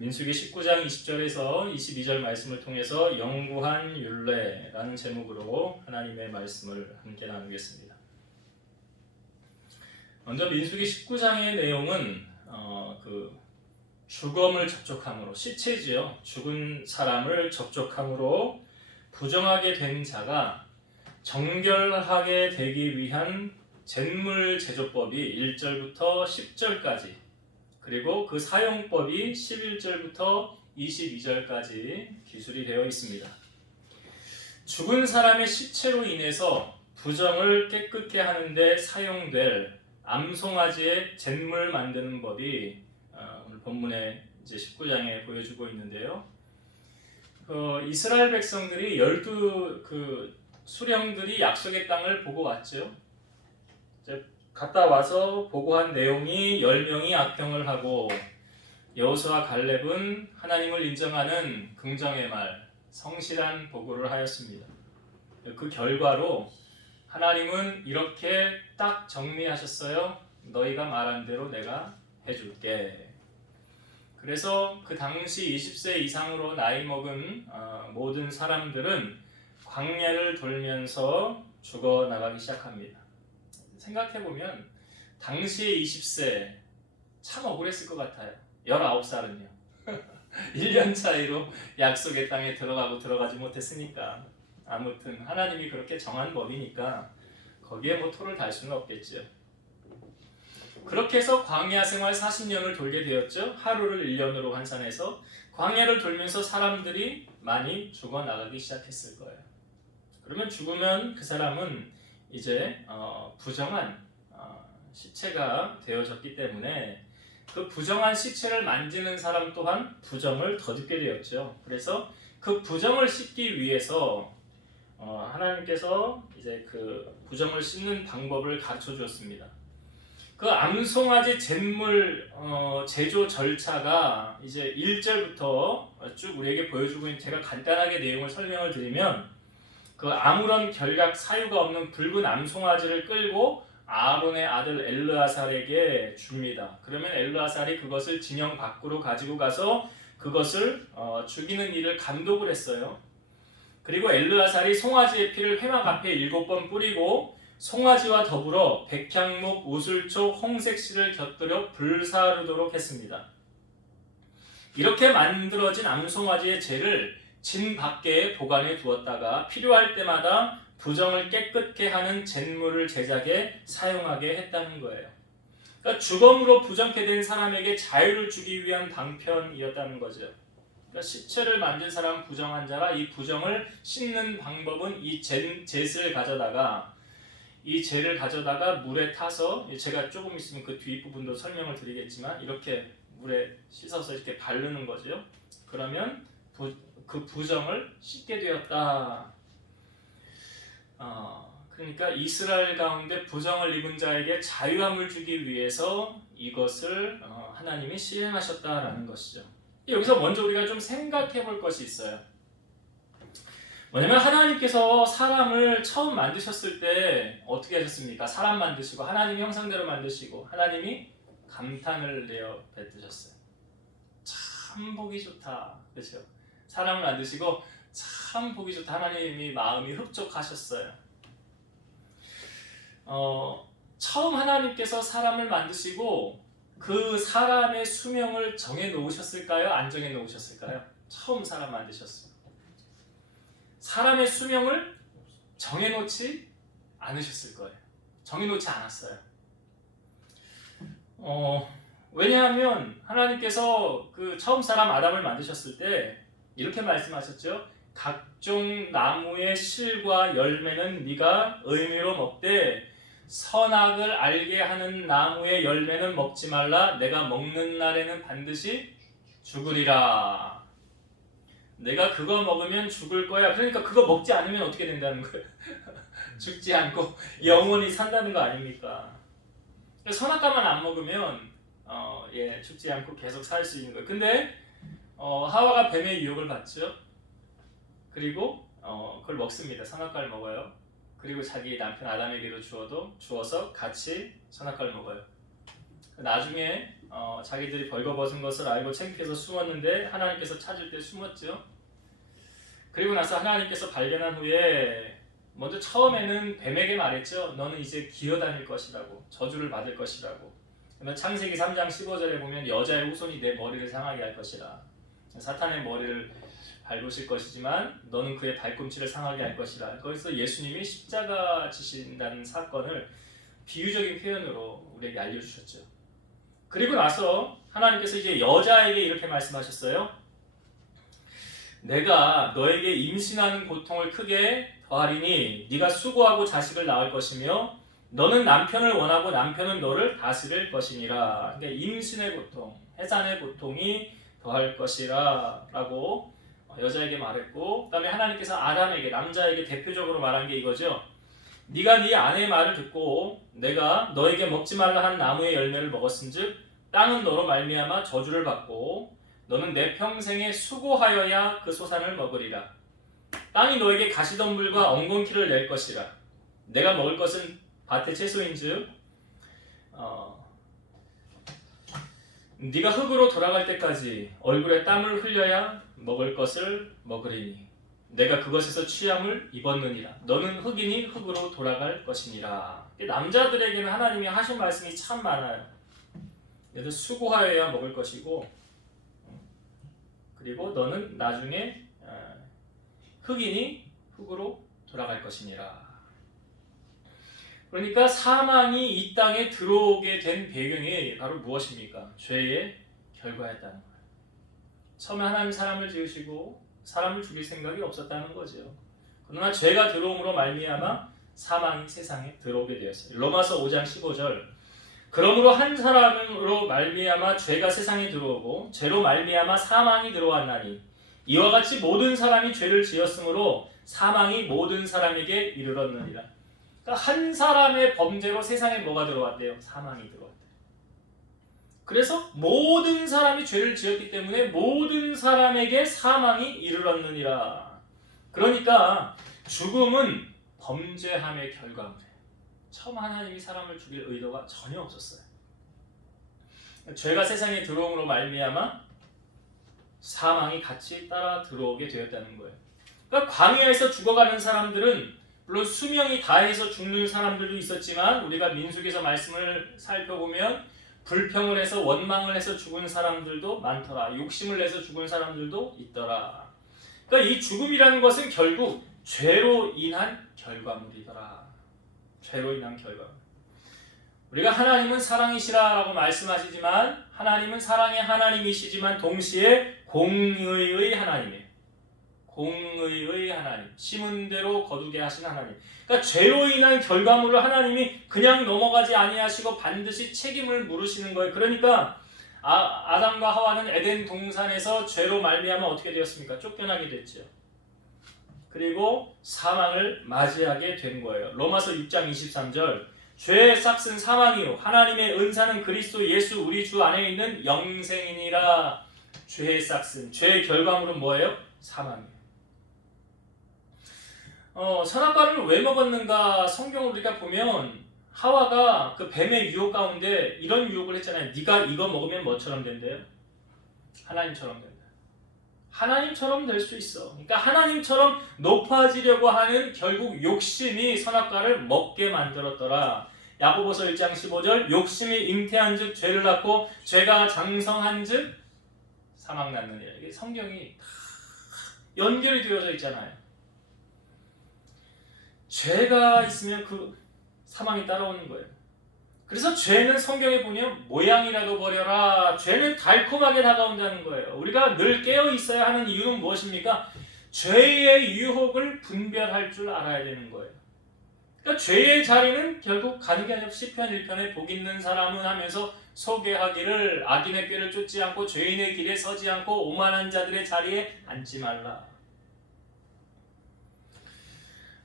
민수기 19장 20절에서 22절 말씀을 통해서 영구한 율례라는 제목으로 하나님의 말씀을 함께 나누겠습니다. 먼저 민수기 19장의 내용은 죽음을 접촉함으로, 시체지요. 죽은 사람을 접촉함으로 부정하게 된 자가 정결하게 되기 위한 잿물 제조법이 1절부터 10절까지, 그리고 그 사용법이 11절부터 22절까지 기술이 되어 있습니다. 죽은 사람의 시체로 인해서 부정을 깨끗게 하는데 사용될 암송아지의 잿물 만드는 법이 오늘 본문의 이제 19장에 보여주고 있는데요. 이스라엘 백성들이 12 수령들이 약속의 땅을 보고 왔죠. 갔다 와서 보고한 내용이 10명이 악평을 하고 여호수아 갈렙은 하나님을 인정하는 긍정의 말, 성실한 보고를 하였습니다. 그 결과로 하나님은 이렇게 딱 정리하셨어요. 너희가 말한 대로 내가 해줄게. 그래서 그 당시 20세 이상으로 나이 먹은 모든 사람들은 광야를 돌면서 죽어나가기 시작합니다. 생각해보면 당시에 20세 참 억울했을 것 같아요. 19살은요. 1년 차이로 약속의 땅에 들어가지 못했으니까. 아무튼 하나님이 그렇게 정한 법이니까 거기에 뭐 토를 달 수는 없겠죠. 그렇게 해서 광야 생활 40년을 돌게 되었죠. 하루를 1년으로 환산해서 광야를 돌면서 사람들이 많이 죽어나가기 시작했을 거예요. 그러면 죽으면 그 사람은 이제 부정한 시체가 되어졌기 때문에 그 부정한 시체를 만지는 사람 또한 부정을 덧입게 되었죠. 그래서 그 부정을 씻기 위해서 하나님께서 이제 그 부정을 씻는 방법을 가르쳐 주었습니다. 그 암송아지 잿물 제조 절차가 이제 1절부터 쭉 우리에게 보여주고 있는, 제가 간단하게 내용을 설명을 드리면, 그 아무런 결각 사유가 없는 붉은 암송아지를 끌고 아론의 아들 엘르아살에게 줍니다. 그러면 엘르아살이 그것을 진영 밖으로 가지고 가서 그것을 죽이는 일을 감독을 했어요. 그리고 엘르아살이 송아지의 피를 회막 앞에 7번 뿌리고 송아지와 더불어 백향목, 우슬초, 홍색실을 곁들여 불사르도록 했습니다. 이렇게 만들어진 암송아지의 젤을 진 밖에 보관해 두었다가 필요할 때마다 부정을 깨끗게 하는 잿물을 제작에 사용하게 했다는 거예요. 그러니까 죽음으로 부정케 된 사람에게 자유를 주기 위한 방편이었다는 거죠. 그러니까 시체를 만든 사람 부정한 자라, 이 부정을 씻는 방법은 이 잿을 가져다가 물에 타서, 제가 조금 있으면 그 뒷부분도 설명을 드리겠지만 이렇게 물에 씻어서 이렇게 바르는 거죠. 그러면 그 부정을 씻게 되었다. 그러니까 이스라엘 가운데 부정을 입은 자에게 자유함을 주기 위해서 이것을 하나님이 시행하셨다라는 것이죠. 여기서 먼저 우리가 좀 생각해 볼 것이 있어요. 뭐냐면 하나님께서 사람을 처음 만드셨을 때 어떻게 하셨습니까? 사람 만드시고 하나님 형상대로 만드시고 하나님이 감탄을 내어 뱉으셨어요. 참 보기 좋다. 그렇죠? 사람을 만드시고 참 보기 좋다. 하나님이 마음이 흡족하셨어요. 처음 하나님께서 사람을 만드시고 그 사람의 수명을 정해 놓으셨을까요? 안 정해 놓으셨을까요? 처음 사람 만드셨어요. 사람의 수명을 정해 놓지 않으셨을 거예요. 정해 놓지 않았어요. 왜냐하면 하나님께서 그 처음 사람 아담을 만드셨을 때 이렇게 말씀하셨죠. 각종 나무의 실과 열매는 네가 의미로 먹되 선악을 알게 하는 나무의 열매는 먹지 말라. 내가 먹는 날에는 반드시 죽으리라. 내가 그거 먹으면 죽을 거야. 그러니까 그거 먹지 않으면 어떻게 된다는 거예요? 죽지 않고 영원히 산다는 거 아닙니까? 선악과만 안 먹으면 죽지 않고 계속 살 수 있는 거예요. 근데 하와가 뱀의 유혹을 받죠. 그리고 그걸 먹습니다. 선악과를 먹어요. 그리고 자기 남편 아담에게도 주어서 같이 선악과를 먹어요. 나중에 자기들이 벌거벗은 것을 알고 창피해서 숨었는데 하나님께서 찾을 때 숨었죠. 그리고 나서 하나님께서 발견한 후에 먼저 처음에는 뱀에게 말했죠. 너는 이제 기어다닐 것이라고, 저주를 받을 것이라고. 그러면 창세기 3장 15절에 보면 여자의 후손이 내 머리를 상하게 할 것이라. 사탄의 머리를 밟으실 것이지만 너는 그의 발꿈치를 상하게 할 것이라. 거기서 예수님이 십자가 지신다는 사건을 비유적인 표현으로 우리에게 알려주셨죠. 그리고 나서 하나님께서 이제 여자에게 이렇게 말씀하셨어요. 내가 너에게 임신하는 고통을 크게 더하리니 네가 수고하고 자식을 낳을 것이며 너는 남편을 원하고 남편은 너를 다스릴 것이니라. 그러니까 임신의 고통, 해산의 고통이 더할 것이라 라고 여자에게 말했고, 그 다음에 하나님께서 아담에게, 남자에게 대표적으로 말한 게 이거죠. 네가 네 아내의 말을 듣고 내가 너에게 먹지 말라 한 나무의 열매를 먹었은즉 땅은 너로 말미암아 저주를 받고 너는 내 평생에 수고하여야 그 소산을 먹으리라. 땅이 너에게 가시덤불과 엉겅퀴를 낼 것이라. 내가 먹을 것은 밭의 채소인즉 네가 흙으로 돌아갈 때까지 얼굴에 땀을 흘려야 먹을 것을 먹으리니 내가 그것에서 취함을 입었느니라. 너는 흙이니 흙으로 돌아갈 것이니라. 남자들에게는 하나님이 하신 말씀이 참 많아요. 얘들 수고하여야 먹을 것이고, 그리고 너는 나중에 흙이니 흙으로 돌아갈 것이니라. 그러니까 사망이 이 땅에 들어오게 된 배경이 바로 무엇입니까? 죄의 결과였다는 거예요. 처음에 하나님 사람을 지으시고 사람을 죽일 생각이 없었다는 거죠. 그러나 죄가 들어옴으로 말미암아 사망이 세상에 들어오게 되었어요. 로마서 5장 15절. 그러므로 한 사람으로 말미암아 죄가 세상에 들어오고 죄로 말미암아 사망이 들어왔나니 이와 같이 모든 사람이 죄를 지었으므로 사망이 모든 사람에게 이르렀느니라. 그러니까 한 사람의 범죄로 세상에 뭐가 들어왔대요? 사망이 들어왔대요. 그래서 모든 사람이 죄를 지었기 때문에 모든 사람에게 사망이 이르렀느니라. 그러니까 죽음은 범죄함의 결과물이에요. 처음 하나님이 사람을 죽일 의도가 전혀 없었어요. 죄가 세상에 들어옴으로 말미암아 사망이 같이 따라 들어오게 되었다는 거예요. 그러니까 광야에서 죽어가는 사람들은 물론 수명이 다해서 죽는 사람들도 있었지만 우리가 민수기서 말씀을 살펴보면 불평을 해서 원망을 해서 죽은 사람들도 많더라. 욕심을 내서 죽은 사람들도 있더라. 그러니까 이 죽음이라는 것은 결국 죄로 인한 결과물이더라. 죄로 인한 결과물. 우리가 하나님은 사랑이시라라고 말씀하시지만 하나님은 사랑의 하나님이시지만 동시에 공의의 하나님이에요. 공의의 하나님, 심은 대로 거두게 하신 하나님. 그러니까 죄로 인한 결과물을 하나님이 그냥 넘어가지 아니하시고 반드시 책임을 물으시는 거예요. 그러니까 아담과 하와는 에덴 동산에서 죄로 말미암아 어떻게 되었습니까? 쫓겨나게 됐죠. 그리고 사망을 맞이하게 된 거예요. 로마서 6장 23절. 죄의 삭은 사망이요 하나님의 은사는 그리스도 예수 우리 주 안에 있는 영생이니라. 죄의 삭은, 죄의 결과물은 뭐예요? 사망이에요. 선악과를 왜 먹었는가 성경을 우리가 보면 하와가 그 뱀의 유혹 가운데 이런 유혹을 했잖아요. 네가 이거 먹으면 뭐처럼 된대요? 하나님처럼 된다. 하나님처럼 될 수 있어. 그러니까 하나님처럼 높아지려고 하는 결국 욕심이 선악과를 먹게 만들었더라. 야고보서 1장 15절. 욕심이 잉태한 즉 죄를 낳고 죄가 장성한 즉 사망 낳느니라. 이게 성경이 다 연결이 되어져 있잖아요. 죄가 있으면 그 사망이 따라오는 거예요. 그래서 죄는 성경에 보면 모양이라도 버려라. 죄는 달콤하게 다가온다는 거예요. 우리가 늘 깨어 있어야 하는 이유는 무엇입니까? 죄의 유혹을 분별할 줄 알아야 되는 거예요. 그러니까 죄의 자리는 결국 가는 게 아니라 시편 1편에 복 있는 사람은 하면서 소개하기를 악인의 꾀를 쫓지 않고 죄인의 길에 서지 않고 오만한 자들의 자리에 앉지 말라.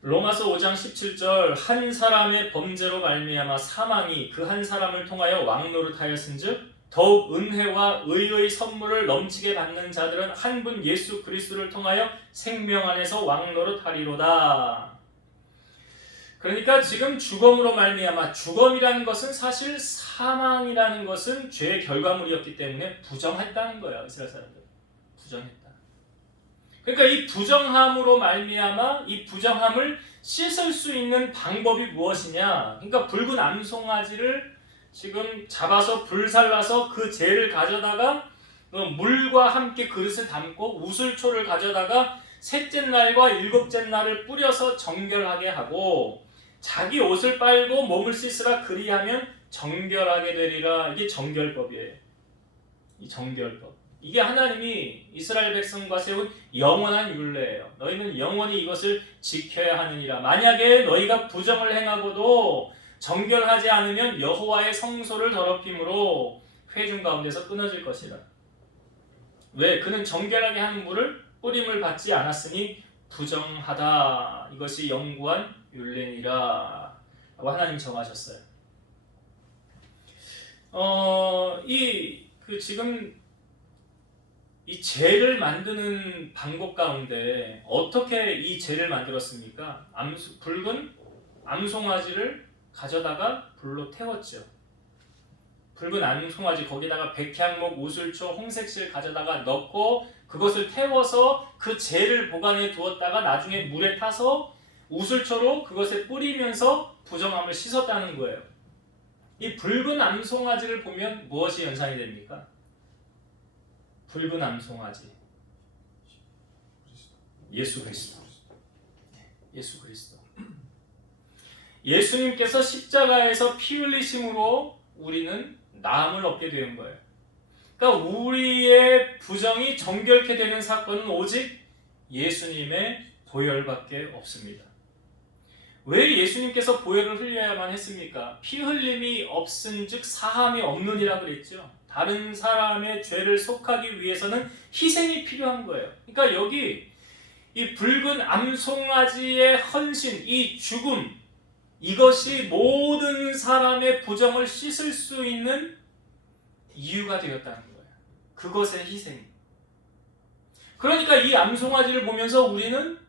로마서 5장 17절. 한 사람의 범죄로 말미암아 사망이 그 한 사람을 통하여 왕노릇하였은즉 더욱 은혜와 의의 선물을 넘치게 받는 자들은 한 분 예수 그리스도를 통하여 생명 안에서 왕노릇하리로다. 그러니까 지금 죽음으로 말미암아, 죽음이라는 것은 사실 사망이라는 것은 죄의 결과물이었기 때문에 부정했다는 거예요. 이스라엘 사람들 부정했다. 그러니까 이 부정함으로 말미암아 이 부정함을 씻을 수 있는 방법이 무엇이냐? 그러니까 붉은 암송아지를 지금 잡아서 불살라서 그 재를 가져다가 물과 함께 그릇에 담고 우슬초를 가져다가 셋째 날과 일곱째 날을 뿌려서 정결하게 하고 자기 옷을 빨고 몸을 씻으라, 그리하면 정결하게 되리라. 이게 정결법이에요. 이 정결법. 이게 하나님이 이스라엘 백성과 세운 영원한 율례예요. 너희는 영원히 이것을 지켜야 하느니라. 만약에 너희가 부정을 행하고도 정결하지 않으면 여호와의 성소를 더럽힘으로 회중 가운데서 끊어질 것이라. 왜? 그는 정결하게 하는 물을 뿌림을 받지 않았으니 부정하다. 이것이 영구한 율례니라 라고 하나님 정하셨어요. 지금 이 재를 만드는 방법 가운데 어떻게 이 재를 만들었습니까? 붉은 암송아지를 가져다가 불로 태웠죠. 붉은 암송아지 거기다가 백향목, 우슬초, 홍색실 가져다가 넣고 그것을 태워서 그 재를 보관해 두었다가 나중에 물에 타서 우슬초로 그것에 뿌리면서 부정함을 씻었다는 거예요. 이 붉은 암송아지를 보면 무엇이 연상이 됩니까? 붉은 암송아지, 예수 그리스도. 예수 그리스도. 예수님께서 십자가에서 피 흘리심으로 우리는 나음을 얻게 된 거예요. 그러니까 우리의 부정이 정결케 되는 사건은 오직 예수님의 보혈밖에 없습니다. 왜 예수님께서 보혈을 흘려야만 했습니까? 피 흘림이 없은즉 사함이 없느니라 그랬죠. 다른 사람의 죄를 속하기 위해서는 희생이 필요한 거예요. 그러니까 여기 이 붉은 암송아지의 헌신, 이 죽음, 이것이 모든 사람의 부정을 씻을 수 있는 이유가 되었다는 거예요. 그것의 희생. 그러니까 이 암송아지를 보면서 우리는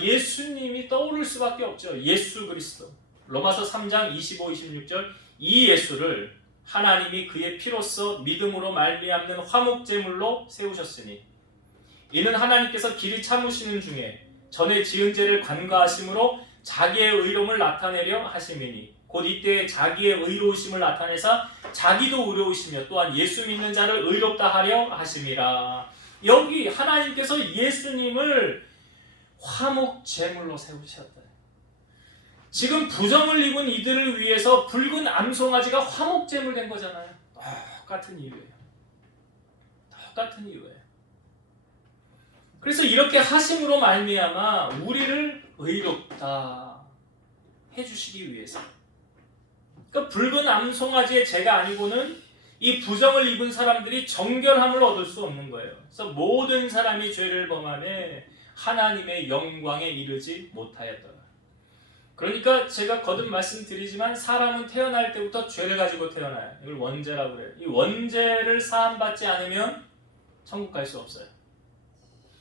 예수님이 떠오를 수밖에 없죠. 예수 그리스도. 로마서 3장 25, 26절 이 예수를 하나님이 그의 피로써 믿음으로 말미암는 화목제물로 세우셨으니 이는 하나님께서 길이 참으시는 중에 전에 지은 죄를 관과하심으로 자기의 의로움을 나타내려 하심이니 곧 이때에 자기의 의로우심을 나타내사 자기도 의로우시며 또한 예수 믿는 자를 의롭다 하려 하심이라. 여기 하나님께서 예수님을 화목 제물로 세우셨다. 지금 부정을 입은 이들을 위해서 붉은 암송아지가 화목 제물 된 거잖아요. 똑같은 이유예요. 똑같은 이유예요. 그래서 이렇게 하심으로 말미암아 우리를 의롭다 해주시기 위해서. 그러니까 붉은 암송아지의 죄가 아니고는 이 부정을 입은 사람들이 정결함을 얻을 수 없는 거예요. 그래서 모든 사람이 죄를 범하며 하나님의 영광에 이르지 못하였더라. 그러니까 제가 거듭 말씀드리지만 사람은 태어날 때부터 죄를 가지고 태어나요. 이걸 원죄라고 그래요. 이 원죄를 사함받지 않으면 천국 갈 수 없어요.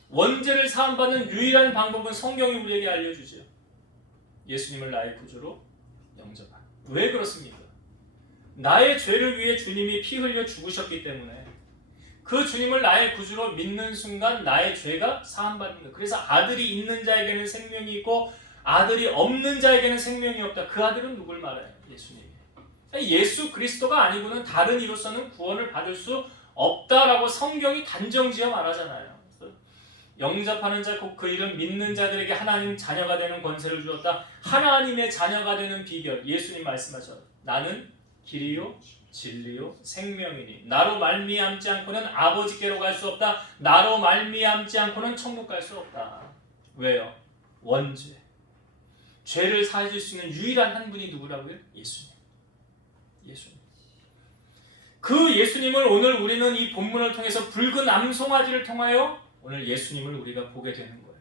원죄를 사함받는 유일한 방법은 성경이 우리에게 알려주죠. 예수님을 나의 구주로 영접하라. 왜 그렇습니까? 나의 죄를 위해 주님이 피 흘려 죽으셨기 때문에 그 주님을 나의 구주로 믿는 순간 나의 죄가 사함받는 거예요. 그래서 아들이 있는 자에게는 생명이 있고 아들이 없는 자에게는 생명이 없다. 그 아들은 누굴 말해요? 예수님. 예수 그리스도가 아니고는 다른 이로서는 구원을 받을 수 없다라고 성경이 단정지어 말하잖아요. 영접하는 자 곧 그 이름 믿는 자들에게 하나님 자녀가 되는 권세를 주었다. 하나님의 자녀가 되는 비결 예수님 말씀하셨죠. 나는 길이요 진리요 생명이니 나로 말미암지 않고는 아버지께로 갈 수 없다. 나로 말미암지 않고는 천국 갈 수 없다. 왜요? 원죄. 죄를 사해줄 수 있는 유일한 한 분이 누구라고요? 예수님. 예수님. 그 예수님을 오늘 우리는 이 본문을 통해서 붉은 암송아지를 통하여 오늘 예수님을 우리가 보게 되는 거예요.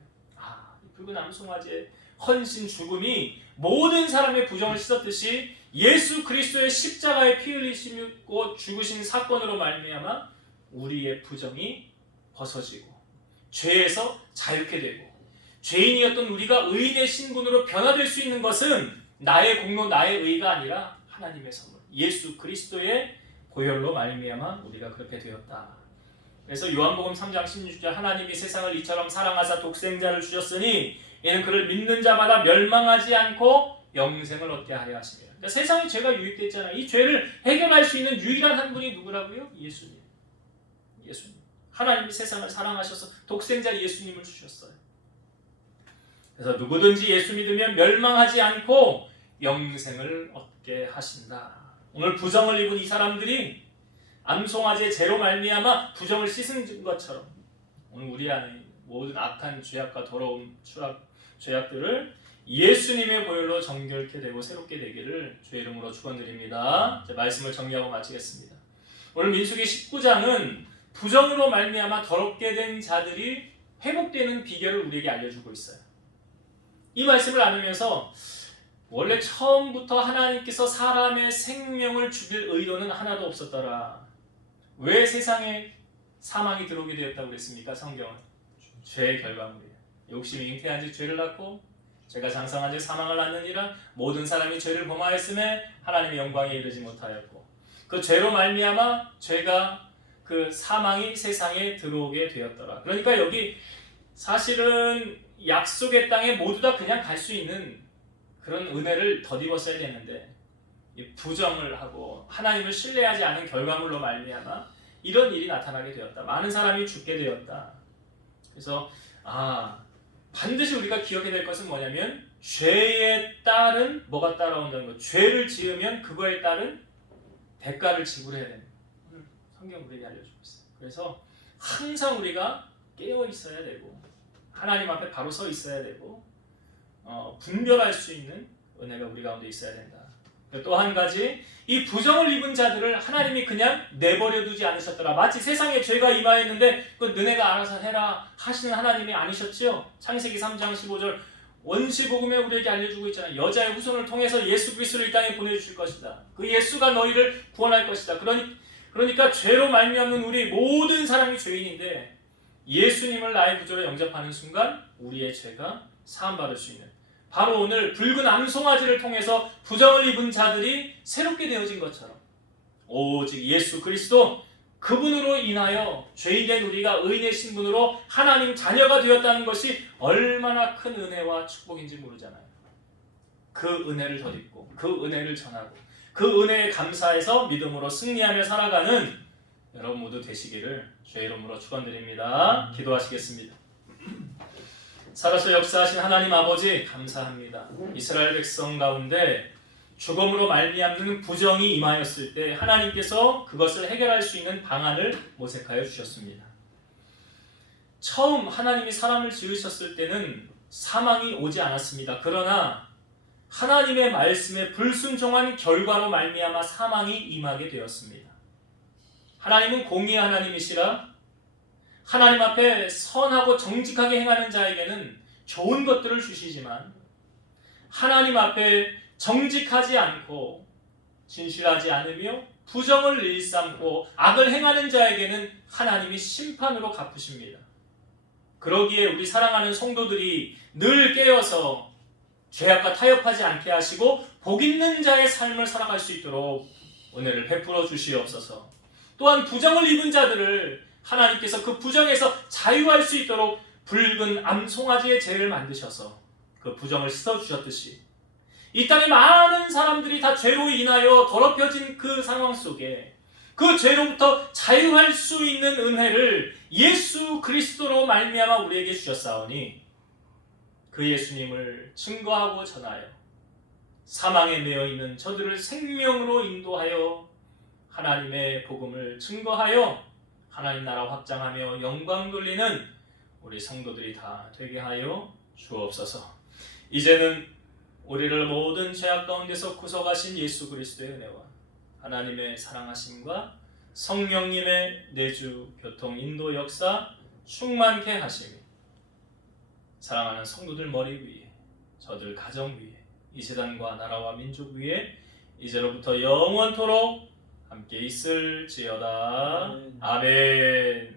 이 붉은 암송아지의 헌신 죽음이 모든 사람의 부정을 씻었듯이 예수 그리스도의 십자가에 피 흘리시고 죽으신 사건으로 말미암아 우리의 부정이 벗어지고 죄에서 자유케 되고 죄인이었던 우리가 의인의 신분으로 변화될 수 있는 것은 나의 공로, 나의 의가 아니라 하나님의 선물, 예수 그리스도의 보혈로 말미암아 우리가 그렇게 되었다. 그래서 요한복음 3장 16절 하나님이 세상을 이처럼 사랑하사 독생자를 주셨으니 이는 그를 믿는 자마다 멸망하지 않고 영생을 얻게 하려 하시며. 그러니까 세상에 죄가 유입됐잖아요. 이 죄를 해결할 수 있는 유일한 한 분이 누구라고요? 예수님. 예수님. 하나님이 세상을 사랑하셔서 독생자 예수님을 주셨어요. 그래서 누구든지 예수 믿으면 멸망하지 않고 영생을 얻게 하신다. 오늘 부정을 입은 이 사람들이 암송아지의 죄로 말미암아 부정을 씻은 것처럼 오늘 우리 안에 모든 악한 죄악과 더러운 죄악들을 예수님의 보혈로 정결케 되고 새롭게 되기를 주의 이름으로 축원드립니다. 말씀을 정리하고 마치겠습니다. 오늘 민수기 19장은 부정으로 말미암아 더럽게 된 자들이 회복되는 비결을 우리에게 알려주고 있어요. 이 말씀을 나누면서 원래 처음부터 하나님께서 사람의 생명을 죽일 의도는 하나도 없었더라. 왜 세상에 사망이 들어오게 되었다고 그랬습니까? 성경은 죄의 결과물이에요. 욕심이 잉태한 즉 죄를 낳고 죄가 장성한 즉 사망을 낳느니라. 모든 사람이 죄를 범하였음에 하나님의 영광에 이르지 못하였고 그 죄로 말미암아 죄가 그 사망이 세상에 들어오게 되었더라. 그러니까 여기 사실은 약속의 땅에 모두 다 그냥 갈 수 있는 그런 은혜를 덧입었어야 되는데 부정을 하고 하나님을 신뢰하지 않은 결과물로 말미암아 이런 일이 나타나게 되었다. 많은 사람이 죽게 되었다. 그래서 반드시 우리가 기억해야 될 것은 뭐냐면 죄에 따른 뭐가 따라온다는 것. 죄를 지으면 그거에 따른 대가를 지불해야 됩니다. 오늘 성경 우리에게 알려주고 있어요. 그래서 항상 우리가 깨어 있어야 되고 하나님 앞에 바로 서 있어야 되고 분별할 수 있는 은혜가 우리 가운데 있어야 된다. 또 한 가지, 이 부정을 입은 자들을 하나님이 그냥 내버려 두지 않으셨더라. 마치 세상에 죄가 임하였는데 그 너네가 알아서 해라 하시는 하나님이 아니셨죠. 창세기 3장 15절 원시복음에 우리에게 알려주고 있잖아요. 여자의 후손을 통해서 예수 그리스도를 이 땅에 보내주실 것이다. 그 예수가 너희를 구원할 것이다. 그러니까 죄로 말미암는 우리 모든 사람이 죄인인데 예수님을 나의 구주로 영접하는 순간 우리의 죄가 사함받을 수 있는, 바로 오늘 붉은 암송아지를 통해서 부정을 입은 자들이 새롭게 되어진 것처럼 오직 예수 그리스도 그분으로 인하여 죄인된 우리가 의인의 신분으로 하나님 자녀가 되었다는 것이 얼마나 큰 은혜와 축복인지 모르잖아요. 그 은혜를 덧입고 그 은혜를 전하고 그 은혜에 감사해서 믿음으로 승리하며 살아가는 여러분 모두 되시기를 주의 이름으로 축원드립니다. 기도하시겠습니다. 살아서 역사하신 하나님 아버지 감사합니다. 이스라엘 백성 가운데 죽음으로 말미암는 부정이 임하였을 때 하나님께서 그것을 해결할 수 있는 방안을 모색하여 주셨습니다. 처음 하나님이 사람을 지으셨을 때는 사망이 오지 않았습니다. 그러나 하나님의 말씀에 불순종한 결과로 말미암아 사망이 임하게 되었습니다. 하나님은 공의의 하나님이시라 하나님 앞에 선하고 정직하게 행하는 자에게는 좋은 것들을 주시지만 하나님 앞에 정직하지 않고 진실하지 않으며 부정을 일삼고 악을 행하는 자에게는 하나님이 심판으로 갚으십니다. 그러기에 우리 사랑하는 성도들이 늘 깨어서 죄악과 타협하지 않게 하시고 복 있는 자의 삶을 살아갈 수 있도록 은혜를 베풀어 주시옵소서. 또한 부정을 입은 자들을 하나님께서 그 부정에서 자유할 수 있도록 붉은 암송아지의 죄를 만드셔서 그 부정을 씻어주셨듯이 이 땅에 많은 사람들이 다 죄로 인하여 더럽혀진 그 상황 속에 그 죄로부터 자유할 수 있는 은혜를 예수 그리스도로 말미암아 우리에게 주셨사오니 그 예수님을 증거하고 전하여 사망에 매여 있는 저들을 생명으로 인도하여 하나님의 복음을 증거하여 하나님 나라 확장하며 영광 돌리는 우리 성도들이 다 되게 하여 주옵소서. 이제는 우리를 모든 죄악 가운데서 구속하신 예수 그리스도의 은혜와 하나님의 사랑하심과 성령님의 내주 교통 인도 역사 충만케 하시며 사랑하는 성도들 머리 위에 저들 가정 위에 이 재단과 나라와 민족 위에 이제로부터 영원토록 함께 있을지어다. 아멘.